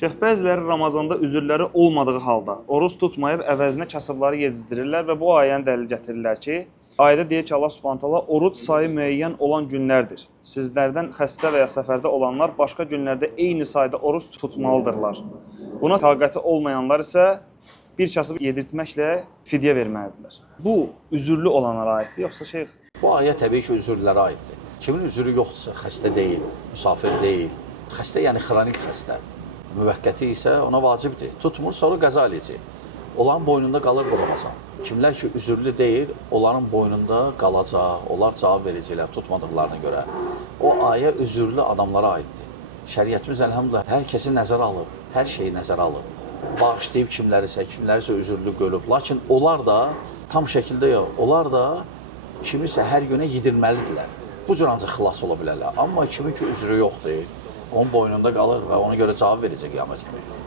Şeyx, bəziləri Ramazanda üzürləri olmadığı halda oruç tutmayıb əvəzinə kasıbları yedizdirirlər və bu ayəni dəlil gətirirlər ki, ayədə deyir ki, Allah Subhanahu taala oruc sayı müəyyən olan günlərdir. Sizlərdən xəstə və ya səfərdə olanlar başqa günlərdə eyni sayda oruç tutmalıdırlar. Buna taqəti olmayanlar isə bir kasıb yedirtməklə fidyə verməlidirlər. Bu üzürlü olanlara aiddir, yoxsa şeyx? Bu ayə təbii ki, üzürlərə aiddir. Kimin üzürü yoxdursa, xəstə deyil, müsafir deyil. Xəstə yəni xronik xəstə. Müvəqqəti isə ona vacibdir. Tutmur, sonra qəza eləyəcək. Onların boynunda qalır bu Ramazan. Kimlər ki, üzürlü deyil, onların boynunda qalacaq, onlar cavab verəcəklər tutmadıqlarına görə. O ayə üzürlü adamlara aiddir. Şəriətimiz əlhamdülillah hər kəsi nəzərə alıb, hər şeyi nəzərə alıb. Bağışlayıb kimlərisə üzürlü görüb. Lakin onlar da tam şəkildə yox, onlar da kimisə hər günə yedirməlidirlər. Bu cür ancaq xilas ola bilərlər. Amma kimin ki üzrü yoxdur, onun boynunda qalır və ona görə cavab verəcək qiyamət günü.